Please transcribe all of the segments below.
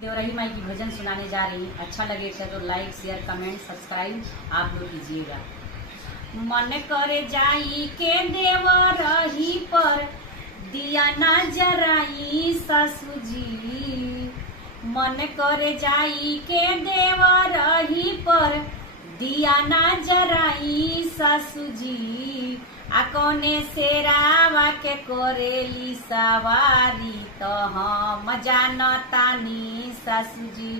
देवराही माई की भजन सुनाने जा रही हूँ। अच्छा लगे तो लाइक शेयर कमेंट सब्सक्राइब आप लोग कीजिएगा। मन करे जाई के देवराही पर दिया ना जराई सासू जी। मन करे जाई के देवराही पर दिया ना जराई सासू जी। आ कौने से रावा के करेली सवारी तो हम जानतानी सासू जी।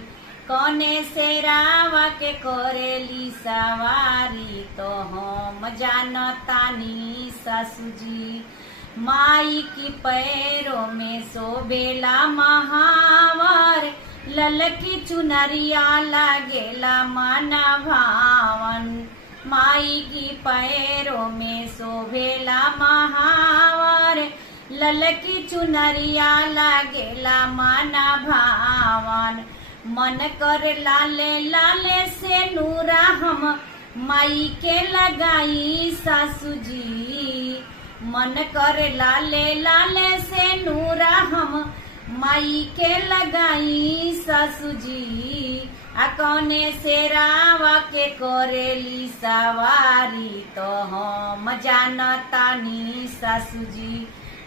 कौने से रावा के करेली सवारी तो हम जानतानी सासू जी। माई की पैरों में शोभेला महावर ललकी चुनरिया लागेला माना भावन। माई की पैरों में शोभेला महावर ललकी चुनरिया लागेला माना भावन। मन कर लाले लाले से नूरा हम माई के लगाई सासू जी। मन कर लाले लाले से नूरा हम माई के लगाई सासू जी। आ कौने से रावा के करेली सवारी तो हम जानतानी सासू जी।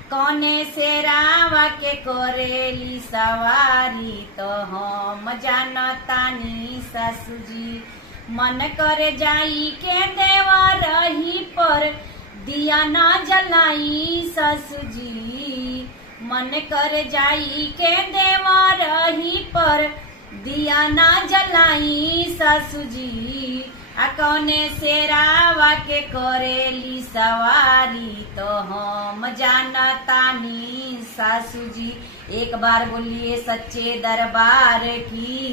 कौने से रावा के करेली सवारी तो हम जानतानी सासू जी। मन करे जाई के देवराही पर दिया ना जलाई सासू जी। मन कर जाई के देवराही पर दिया ना जलाई सासू जी। आ कौने से रावा के करेली सवारी तो हम जानतानी सासू जी। एक बार बोलिए सच्चे दरबार की